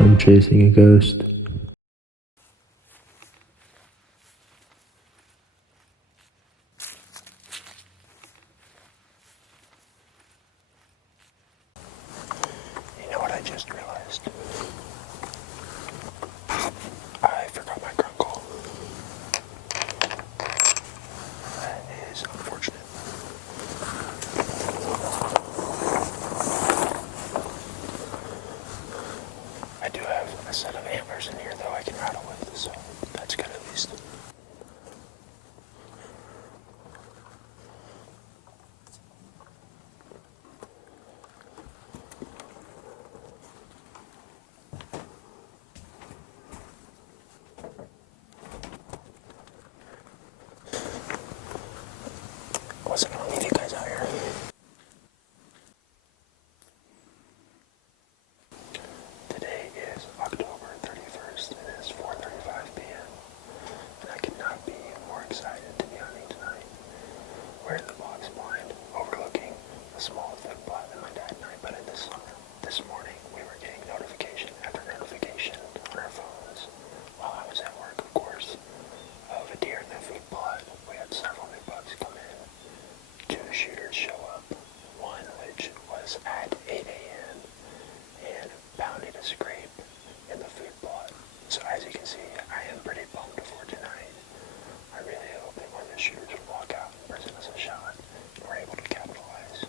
I'm chasing a ghost. You know what I just realized? I forgot my grunkle. That is unfortunate. I do have a set of antlers in here though I can rattle with, so that's good at least. Wasn't gonna leave you guys out here. Today is October 31st. It is 4:35 p.m. and I could not be more excited to be hunting tonight. We're in the box blind, overlooking a small foot plot that my dad and I put in this summer. This morning, we were getting notification after notification on our phones, while I was at work, of course, of a deer in the food plot. We had several new bucks come in. 2 shooters show up, one which was at 8 a.m. and pounding a scrape in the food plot. So as you can see, I am pretty pumped for tonight. I really hope that one of the shooters will walk out and present us a shot, and we're able to capitalize.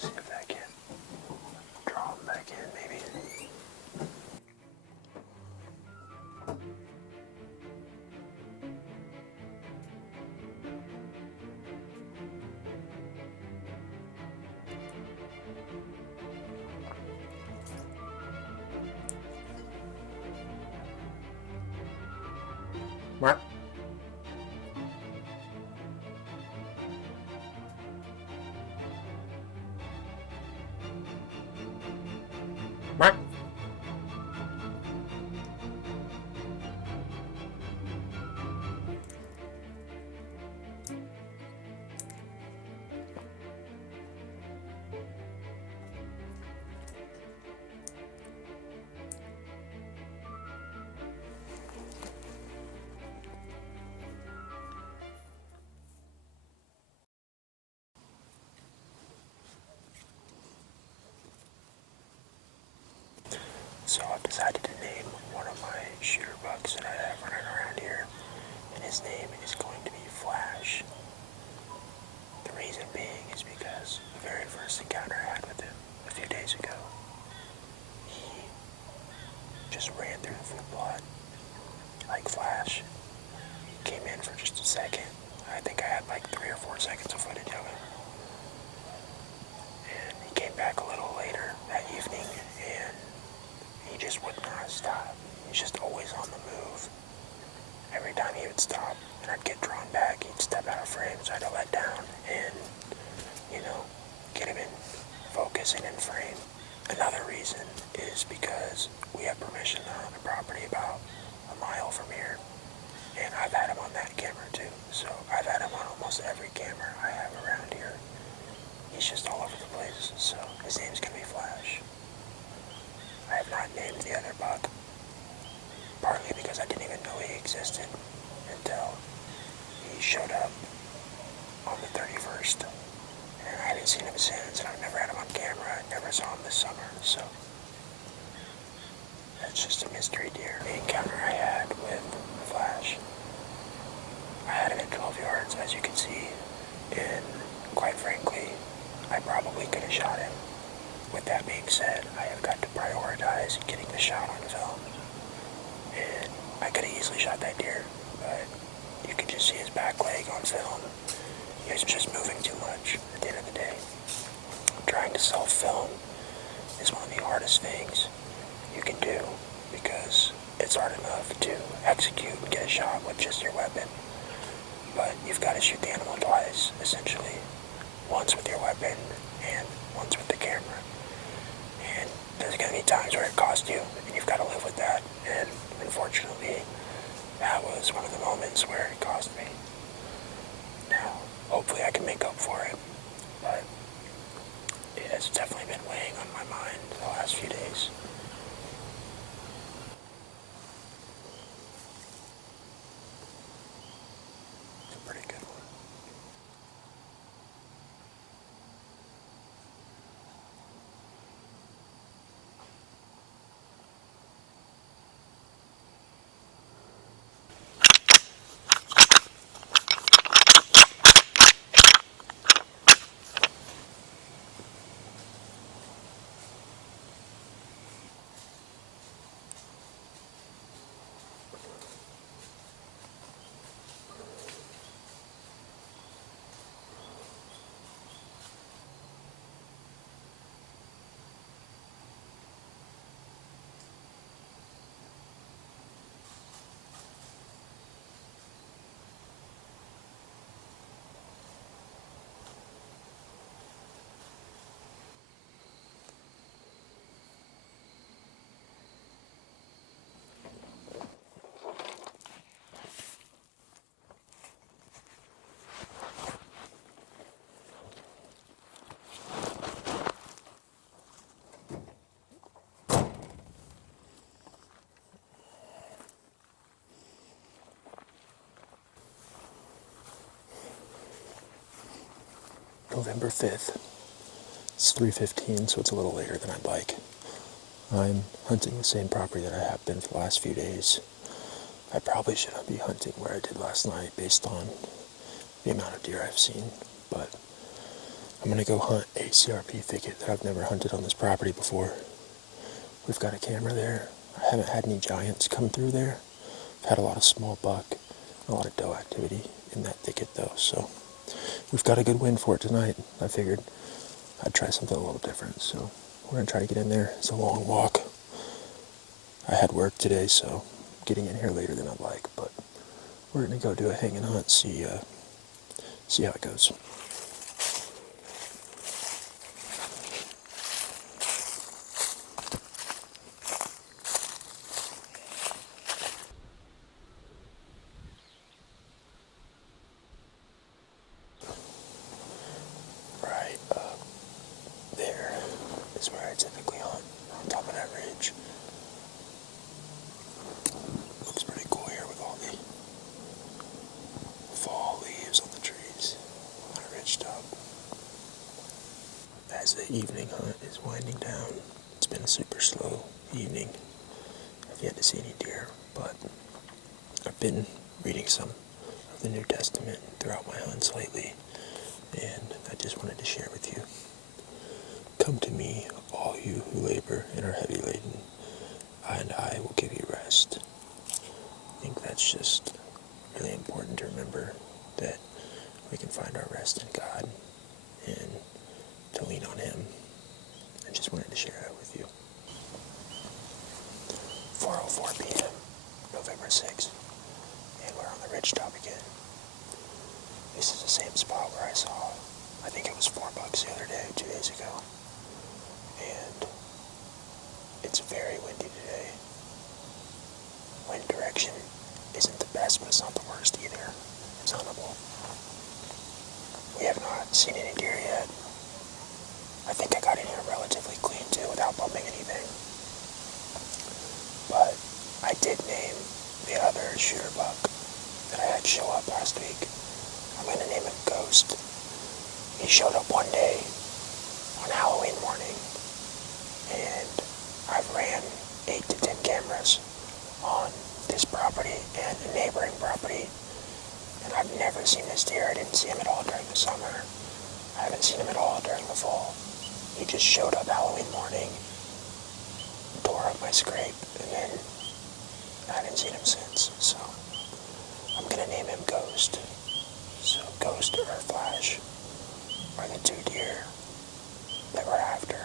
See if I can draw them back in, maybe. Mark. Mark. So I've decided to name one of my shooter bucks that I have running around here, and his name is going to be Flash. The reason being is because the very first encounter I had with him a few days ago, he just ran through the food plot like Flash. He came in for just a second. I think I had like 3 or 4 seconds of footage of him. And he came back a little later that evening, and he just would not stop. He's just always on the move. Every time he would stop and I'd get drawn back, he'd step out of frame, so I had to let down and, get him in focus and in frame. Another reason is because we have permission to hunt the property about a mile from here, and I've had him on that camera too. So I've had him on almost every camera I have around here. He's just all over the place, so his name's gonna be Flash. I have not named the other buck, partly because I didn't even know he existed until he showed up on the 31st. And I haven't seen him since, and I've never had him on camera. I never saw him this summer, so that's just a mystery deer. The encounter I had with Flash, I had him at 12 yards, as you can see, and quite frankly, I probably could have shot him. With that being said, I have got to prioritize getting the shot on film. And I could have easily shot that deer, but you could just see his back leg on film. He was just moving too much at the end of the day. Trying to self-film is one of the hardest things you can do, because it's hard enough to execute and get a shot with just your weapon. But you've got to shoot the animal twice, essentially. Once with your weapon and once with the camera. And there's going to be times where it costs you, and you've got to live with that. And unfortunately, that was one of the moments where it cost me. Now, hopefully I can make up for it, but it has definitely been weighing on my mind the last few days. It's a pretty good one. November 5th. It's 3:15, so it's a little later than I'd like. I'm hunting the same property that I have been for the last few days. I probably shouldn't be hunting where I did last night based on the amount of deer I've seen, but I'm going to go hunt a CRP thicket that I've never hunted on this property before. We've got a camera there. I haven't had any giants come through there. I've had a lot of small buck, a lot of doe activity in that thicket though, so we've got a good win for it tonight. I figured I'd try something a little different, so we're going to try to get in there. It's a long walk. I had work today, so I'm getting in here later than I'd like, but we're going to go do a hang and hunt, see how it goes. Right up there is where I typically hunt, on top of that ridge. Looks pretty cool here with all the fall leaves on the trees on a ridge top. As the evening hunt is winding down, it's been a super slow evening. I've yet to see any deer, but I've been reading some of the New Testament throughout my hunts lately, and I just wanted to share with you. Come to me, all you who labor and are heavy laden, and I will give you rest. I think that's just really important to remember, that we can find our rest in God and to lean on Him. I just wanted to share that with you. 4:04 p.m., November 6th, and we're on the ridge top again. This is the same spot where I saw, I think it was 4 bucks the other day, 2 days ago. And it's very windy today. Wind direction isn't the best, but it's not the worst either. It's huntable. We have not seen any deer yet. I think I got in here relatively clean too, without bumping anything. But I did name the other shooter buck that I had show up last week. I'm going to name him Ghost. He showed up one day on Halloween morning, and I've ran 8 to 10 cameras on this property and a neighboring property, and I've never seen this deer. I didn't see him at all during the summer. I haven't seen him at all during the fall. He just showed up Halloween morning, tore up my scrape, and then I haven't seen him since. So I'm going to name him Ghost. So Ghost or Flash are the 2 deer that we're after.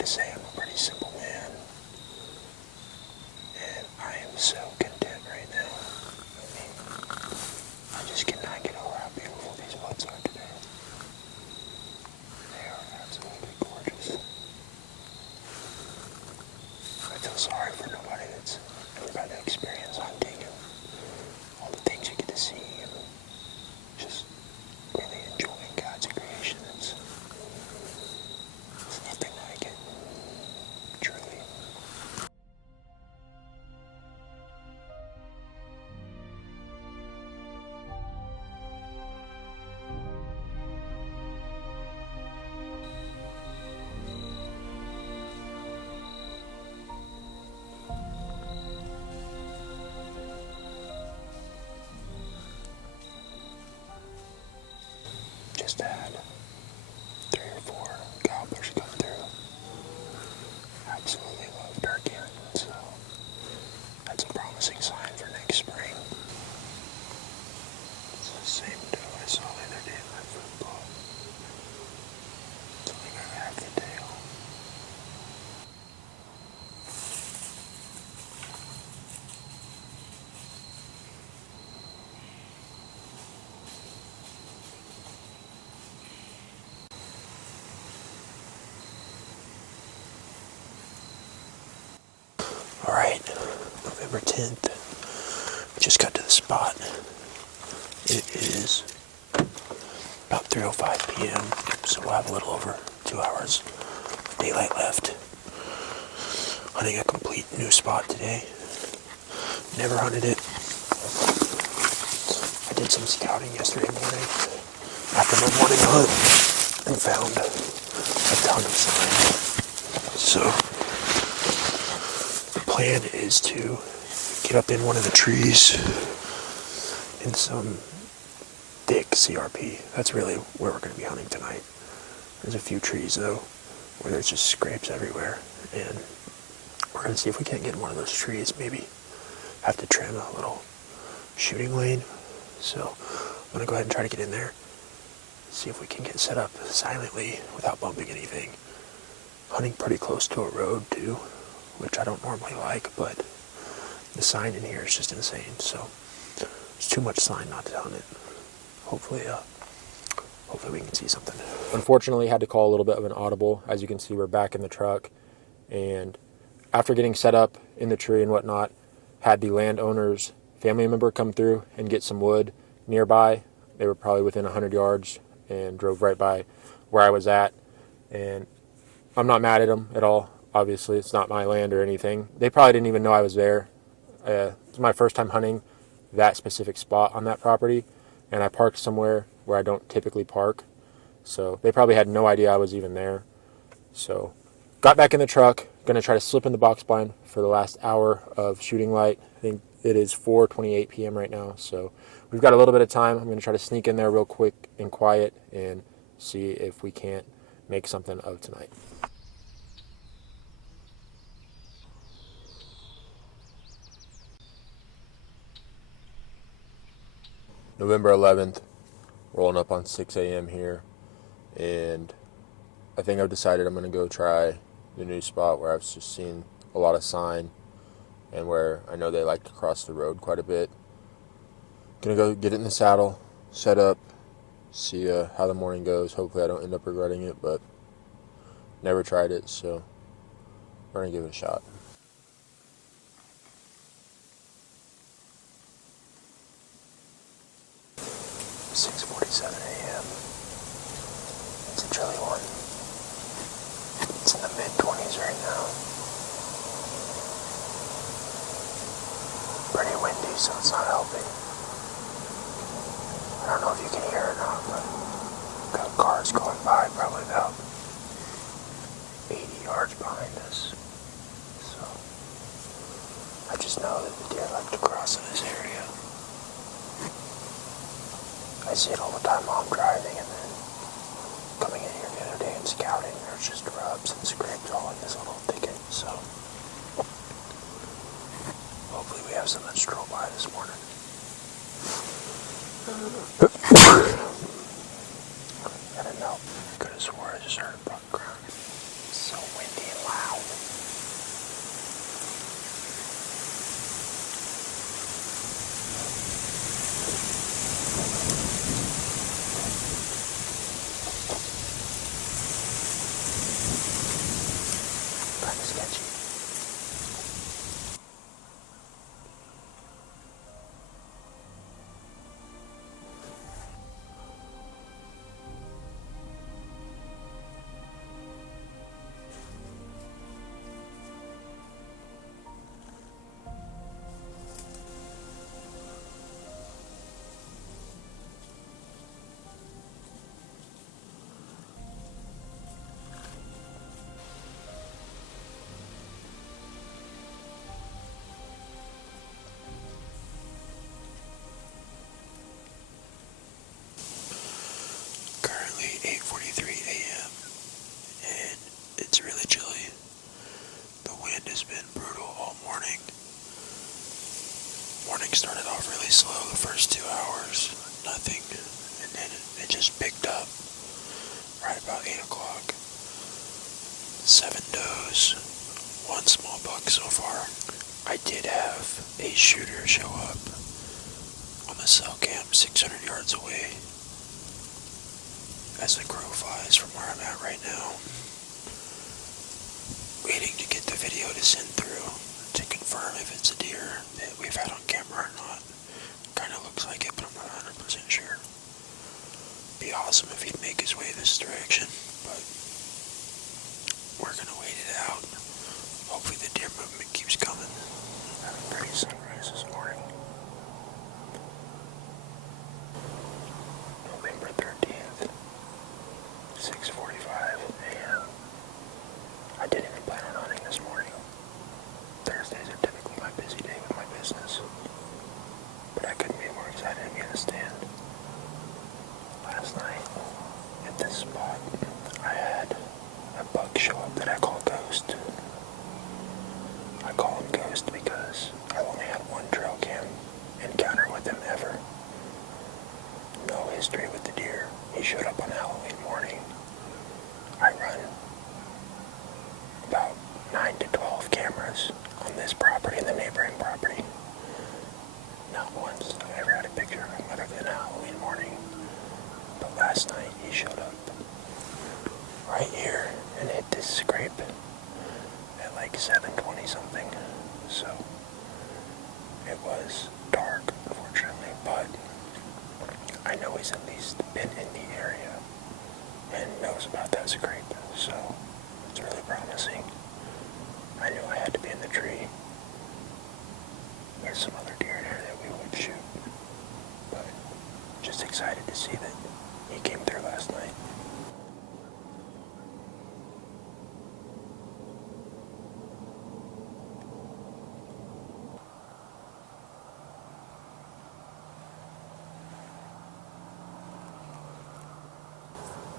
to say I'm a pretty simple man, and I am so content right now. I mean, I just cannot get over how beautiful these woods are today. They are absolutely gorgeous. I feel sorry for nobody that's ever got to experience hunting and all the things you get to see and just really enjoying God's creation. It's nothing like it, truly. Just had 3 or 4 gobblers come through. Absolutely love turkey hunting, so that's a promising sign for next spring. It's the same doe I saw the other day in my food plot. It's only got half the tail. Alright, November 10th. Just got to the spot. It is about 3:05 p.m., so we'll have a little over 2 hours of daylight left. Hunting a complete new spot today. Never hunted it. I did some scouting yesterday morning after my morning hunt and found a ton of sign. So the plan is to get up in one of the trees in some thick CRP. That's really where we're going to be hunting tonight. There's a few trees though where there's just scrapes everywhere, and we're going to see if we can't get in one of those trees. Maybe have to trim a little shooting lane. So I'm going to go ahead and try to get in there, see if we can get set up silently without bumping anything. Hunting pretty close to a road too, which I don't normally like, but the sign in here is just insane. So there's too much sign not to hunt it. Hopefully we can see something. Unfortunately, had to call a little bit of an audible. As you can see, we're back in the truck, and after getting set up in the tree and whatnot, had the landowner's family member come through and get some wood nearby. They were probably within 100 yards and drove right by where I was at. And I'm not mad at them at all. Obviously, it's not my land or anything. They probably didn't even know I was there. It's my first time hunting that specific spot on that property, and I parked somewhere where I don't typically park. So they probably had no idea I was even there. So got back in the truck, gonna try to slip in the box blind for the last hour of shooting light. I think it is 4:28 p.m. right now, so we've got a little bit of time. I'm gonna try to sneak in there real quick and quiet and see if we can't make something of tonight. November 11th, rolling up on 6 a.m. here, and I think I've decided I'm going to go try the new spot where I've just seen a lot of sign and where I know they like to cross the road quite a bit. Going to go get it in the saddle, set up, see how the morning goes. Hopefully I don't end up regretting it, but never tried it, so we're going to give it a shot. 6:47 a.m. It's a chilly one. It's in the mid-20s right now. Pretty windy, so it's not helping. I don't know if you can hear or not, but we've got cars going by probably about 80 yards behind us. So I just know that the deer like to cross in this area. I see it all the time while I'm driving, and then coming in here the other day and scouting, there's just rubs and scrapes all in this little thicket, so hopefully we have some that stroll by this morning. I don't know. I could have swore I just heard a buck crying. It's so windy and really slow the first 2 hours, nothing, and then it just picked up right about 8 o'clock. 7 does, 1 small buck so far. I did have a shooter show up on the cell camp 600 yards away as the crow flies from where I'm at right now. Waiting to get the video to send through to confirm if it's a deer that we've had on camera or not. Kind of looks like it, but I'm not 100% sure. Be awesome if he'd make his way this direction, but we're gonna wait it out. Hopefully the deer movement keeps coming. Had a pretty sunrise this morning. November 13th, 6:45 a.m. I didn't even plan on hunting this morning. Thursdays are typically my busy day with my business, but I couldn't be more excited to be in the stand. Last night, at this spot, I had a buck show up that I call Ghost. I call him Ghost because I've only had one trail cam encounter with him ever. No history with the deer. He showed up on Halloween morning. I run about 9 to 12 cameras on this property and the neighboring property. Not once have I ever had a picture of him other than Halloween morning. But last night he showed up right here and hit this scrape at like 7:20 something. So it was dark, unfortunately, but I know he's at least been in the area and knows about that scrape, so it's really promising. I knew I had to be in the tree. There's some other deer in here that we would shoot, but just excited to see that he came through last night.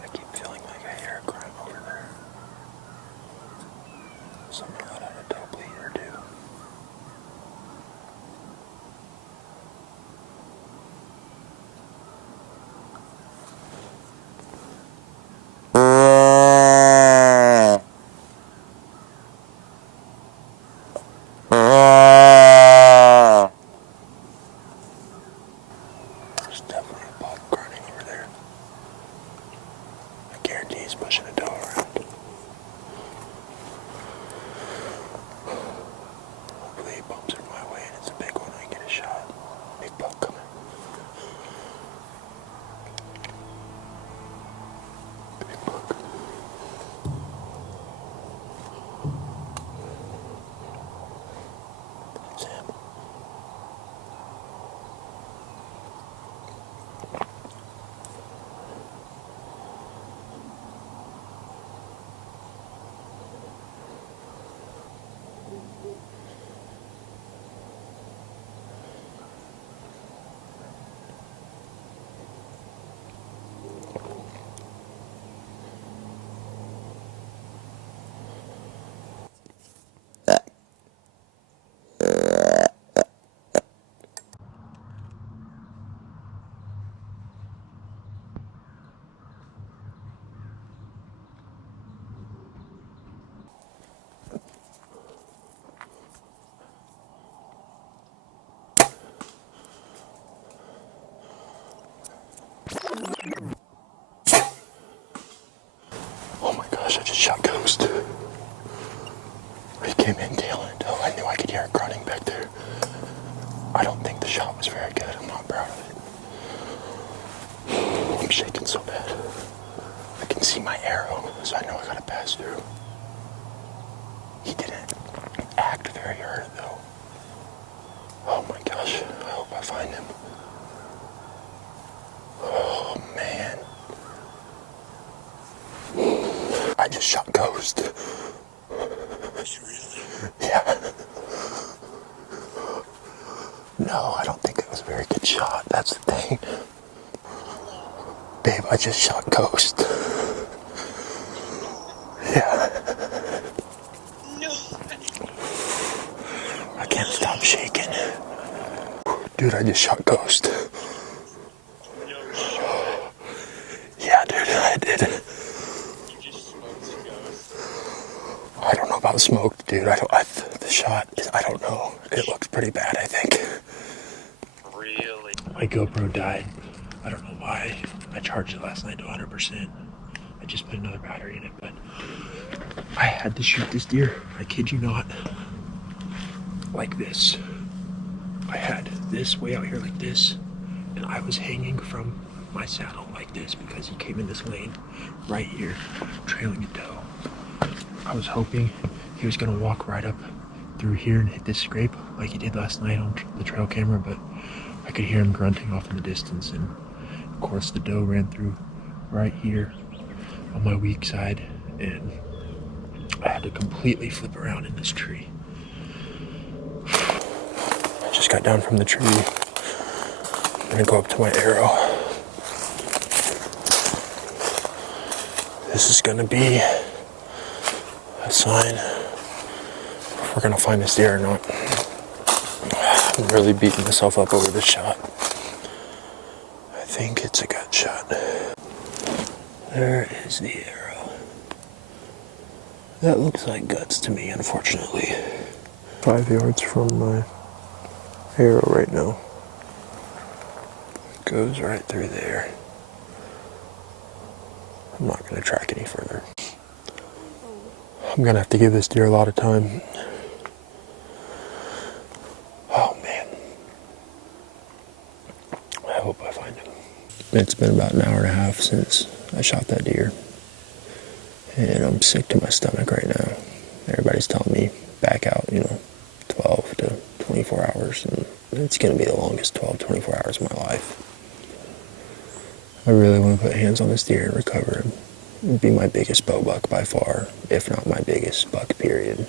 I keep feeling like I hear a grunt over there. Someone let out a dope lead or two. There's definitely a buck grunting over there. I guarantee he's pushing a doe around. Hopefully he bumps her my way and it's a big one. I get a shot. Big buck coming. Big buck. It's him. Oh my gosh, I just shot Ghost. He came in tail end. Oh, I knew I could hear it grunting back there. I don't think the shot was very good. I'm not proud of it. I'm shaking so bad. I can see my arrow, so I know I gotta pass through. He didn't act very hurt though. Oh my gosh, I hope I find him. Oh man. I just shot Ghost. Really? Yeah. No, I don't think it was a very good shot. That's the thing. Babe, I just shot Ghost. Yeah. No. I can't stop shaking. Dude, I just shot Ghost. Yeah, dude, I did. I don't know about smoke, dude. The shot is, I don't know. It looks pretty bad, I think. Really? My GoPro died. I don't know why. I charged it last night to 100%. I just put another battery in it, but I had to shoot this deer. I kid you not. Like this. I had this way out here like this, and I was hanging from my saddle like this because he came in this lane right here, trailing a doe. I was hoping he was gonna walk right up through here and hit this scrape like he did last night on the trail camera, but I could hear him grunting off in the distance, and of course the doe ran through right here on my weak side, and I had to completely flip around in this tree. I just got down from the tree. I'm gonna go up to my arrow. This is gonna be a sign if we're gonna find this deer or not. I'm really beating myself up over this shot. I think it's a gut shot. There is the arrow. That looks like guts to me, unfortunately. 5 yards from my arrow right now. It goes right through there. I'm not going to track any further. I'm going to have to give this deer a lot of time. Oh man. I hope I find him. It's been about an hour and a half since I shot that deer. And I'm sick to my stomach right now. Everybody's telling me back out, 12 to 24 hours. And it's going to be the longest 12, 24 hours of my life. I really want to put hands on this deer and recover him. It'd be my biggest bow buck by far, if not my biggest buck, period.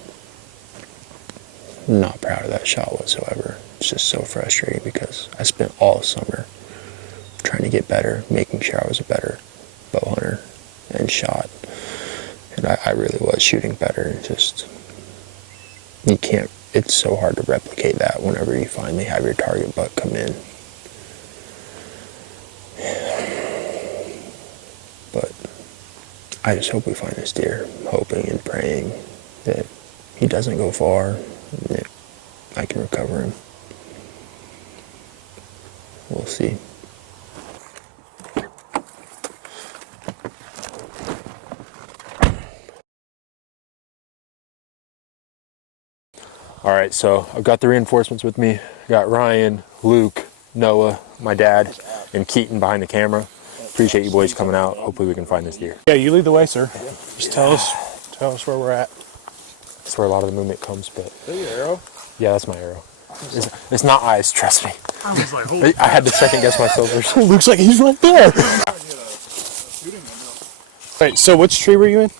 I'm not proud of that shot whatsoever. It's just so frustrating because I spent all summer trying to get better, making sure I was a better bow hunter and shot. And I really was shooting better. You can't, it's so hard to replicate that whenever you finally have your target buck come in. But I just hope we find this deer, hoping and praying that he doesn't go far and that I can recover him. We'll see. All right, so I've got the reinforcements with me. I got Ryan, Luke, Noah, my dad, and Keaton behind the camera. Appreciate you boys coming out. Hopefully we can find this deer. Yeah, you lead the way, sir. Just tell us where we're at. That's where a lot of the movement comes, but... Is that your arrow? Yeah, that's my arrow. It's not eyes, trust me. I was like, holy I had to second guess myself. Looks like he's right there. Wait, so which tree were you in?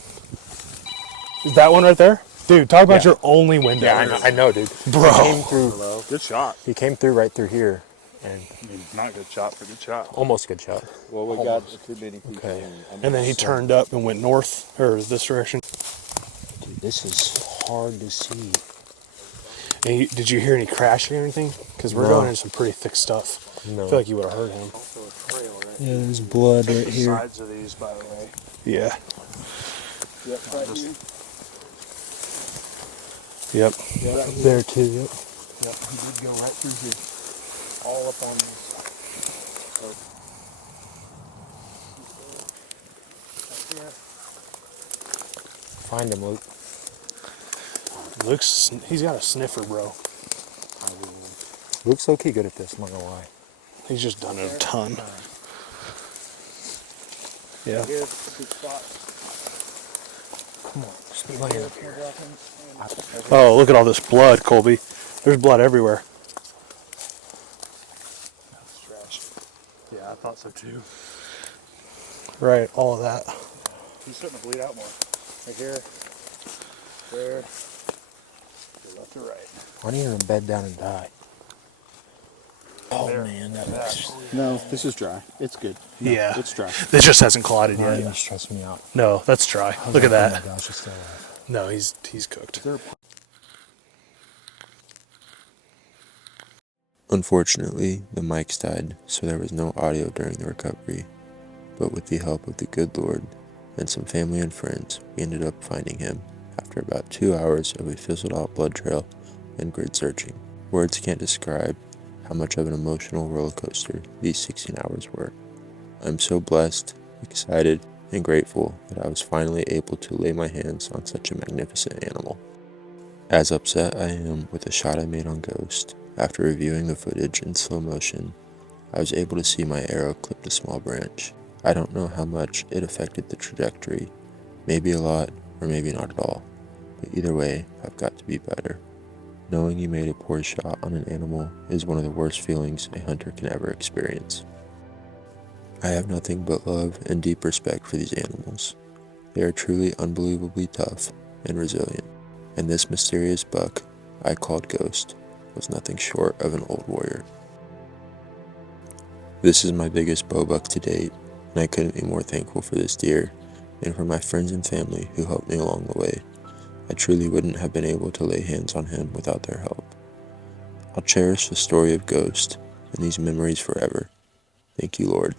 Is that one right there? Dude, talk about your only window. Yeah, I know, dude. Bro. He came through. Good shot. He came through right through here. And I mean, not good shot, but good shot. Almost good shot. Well, we got too many people. Okay. And then he turned up and went north, or this direction. Dude, this is hard to see. And did you hear any crashing or anything? Because we're going into some pretty thick stuff. No. I feel like you would have heard him. Yeah, there's blood right here. Sides of these, by the way. Yeah. Yep, right here. Yep. Yep. There too, yep. Yep, he did go right through here. All up on this. Find him, Luke. He's got a sniffer, bro. Luke's okay good at this, I'm not gonna lie. He's just done it a ton. Yeah. Good spot. Come on, just be laying up here. Oh, look at all this blood, Colby. There's blood everywhere. That's trash. Yeah, I thought so too. Right, all of that. He's starting to bleed out more. Right here. There. Left to right. Why don't you even bed down and die? Oh there. Man, that looks... No, this is dry. It's good. No, yeah. It's dry. This just hasn't clotted yet. You're stressing me out. No, that's dry. Look at that. Oh my gosh, it's still alive. No, he's cooked. Unfortunately, the mics died, so there was no audio during the recovery, but with the help of the good Lord and some family and friends, we ended up finding him after about 2 hours of a fizzled out blood trail and grid searching. Words can't describe how much of an emotional roller coaster these 16 hours were. I'm so blessed, excited, and grateful that I was finally able to lay my hands on such a magnificent animal. As upset I am with the shot I made on Ghost, after reviewing the footage in slow motion, I was able to see my arrow clip a small branch. I don't know how much it affected the trajectory, maybe a lot or maybe not at all, but either way, I've got to be better. Knowing you made a poor shot on an animal is one of the worst feelings a hunter can ever experience. I have nothing but love and deep respect for these animals. They are truly unbelievably tough and resilient, and this mysterious buck I called Ghost was nothing short of an old warrior. This is my biggest bow buck to date, and I couldn't be more thankful for this deer and for my friends and family who helped me along the way. I truly wouldn't have been able to lay hands on him without their help. I'll cherish the story of Ghost and these memories forever. Thank you, Lord.